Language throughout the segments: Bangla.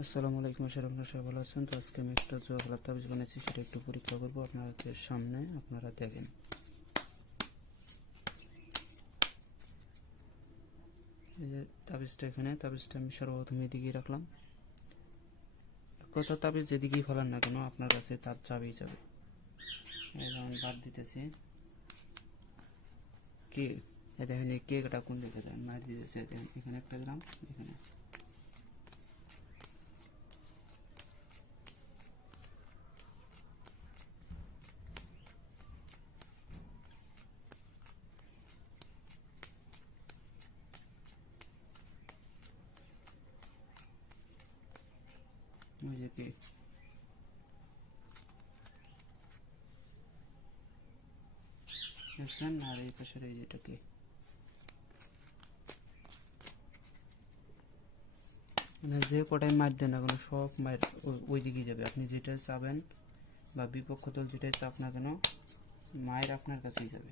আসসালামু আলাইকুম, স্যার আপনারা সবাই ভালো আছেন? তো আজকে আমি একটা জোয়ার তাবিজ বানিয়েছি, সেটা একটু পরীক্ষা করবো আপনাদের সামনে। আপনারা দেখেন, এই যে তাবিজটা, এখানে তাবিজটা আমি সর্বপ্রথম এদিকে রাখলাম। কথা, তাবিজ যেদিকেই ফেলান না কেন আপনার কাছে তার যাবেই যাবে। যেমন বাদ দিতেছি কে, দেখেন এই কেকটা কোন দিকে দেন, মার দিতেছে, দেখেন এখানে একটা দিলাম, এখানে ওই যে কে দেখছেন, আর এই পাশের এই যেটা কে, মানে যে কটাই মার দেন না কেন সব মার ওই দিকেই যাবে। আপনি যেটা চাবেন বা বিপক্ষ দল যেটাই চাপ না কেন, মায়ের আপনার কাছেই যাবে।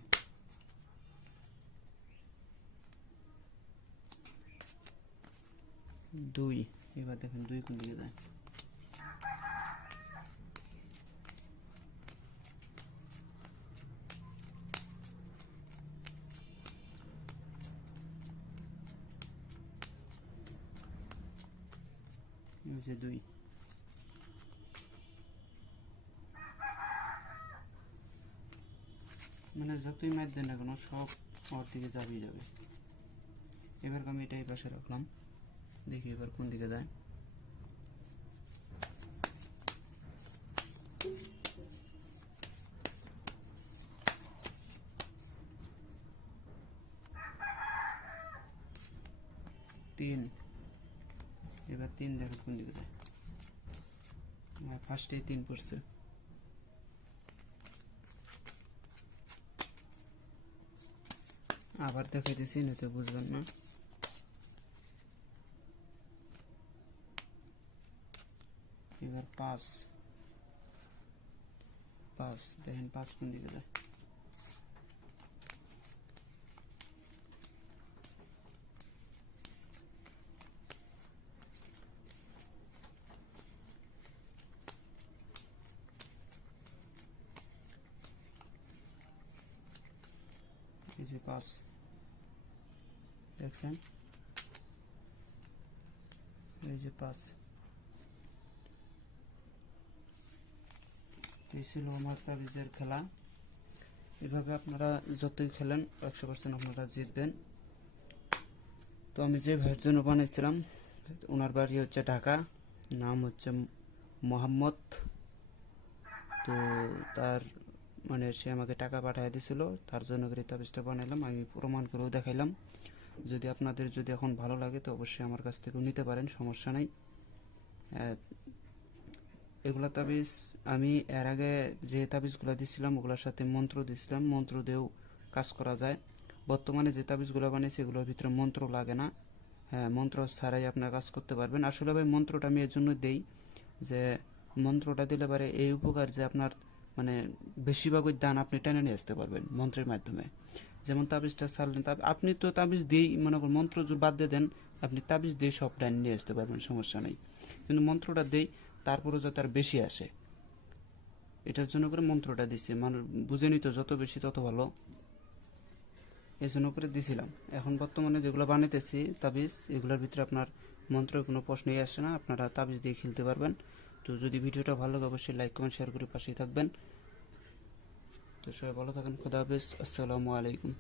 2, এবার দেখেন 2 কোন দিকে যায়। এই যে 2, মানে যতই মার দেন না কেন সব ওর দিকে যাবেই যাবে। এবার আমি এটাই পাশে রাখলাম, দেখি এবার কোন দিকে যায়। তিন, এবার 3 দেখো কোন দিকে যায়। ফার্স্টে 3 পড়ছে, আবার দেখাইতেছি, নয়তো বুঝবেন না। এবার 5, দেখেন 5 কোন দিকে যায়। এই যে 5 দেখছেন, এই যে 5, এই ছিল আমার তাবিজের খেলা। এভাবে আপনারা যতই খেলেন 100% আপনারা জিতবেন। তো আমি যে ভাইয়ের জন্য বানিয়েছিলাম, ওনার বাড়ি হচ্ছে ঢাকা, নাম হচ্ছে মোহাম্মদ। তো তার মানে সে আমাকে টাকা পাঠিয়ে দিয়েছিল, তার জন্য করে তাবিজটা বানাইলাম, আমি প্রমাণ করেও দেখাইলাম। যদি আপনাদের যদি এখন ভালো লাগে তো অবশ্যই আমার কাছ থেকেও নিতে পারেন, সমস্যা নাই। এগুলা তাবিজ আমি এর আগে যে তাবিজগুলো দিছিলাম ওগুলোর সাথে মন্ত্র দিছিলাম, মন্ত্র দিয়েও কাজ করা যায়। বর্তমানে যে তাবিজগুলো বানিয়েছি এগুলোর ভিতরে মন্ত্র লাগে না, হ্যাঁ মন্ত্র ছাড়াই আপনার কাজ করতে পারবেন। আসলে ভাই মন্ত্রটা আমি এর জন্য দেই যে মন্ত্রটা দিলে পারে এই উপকার যে আপনার মানে বেশিরভাগ ওই দান আপনি টেনে নিয়ে আসতে পারবেন মন্ত্রের মাধ্যমে। যেমন তাবিজটা ছাড়লেন, আপনি তো তাবিজ দিয়েই মনে করেন, মন্ত্র যদি বাদ দিয়ে দেন আপনি তাবিজ দিয়ে সব ডাইন নিয়ে আসতে পারবেন, সমস্যা নেই। কিন্তু মন্ত্রটা দেই তারপরেও যাতে আর বেশি আসে, এটার জন্য করে মন্ত্রটা দিচ্ছি। মানুষ বুঝে নিত যত বেশি তত ভালো, এই জন্য করে দিছিলাম। এখন বর্তমানে যেগুলো বানাইতেছি তাবিজ, এগুলোর ভিতরে আপনার মন্ত্রের কোনো প্রশ্নই আসে না, আপনারা তাবিজ দিয়ে খেলতে পারবেন। তো যদি ভিডিওটা ভালো লাগে অবশ্যই লাইক কমেন্ট শেয়ার করে পাশেই থাকবেন। তো সবাই ভালো থাকেন, খোদা হাফেজ, আসসালামু আলাইকুম।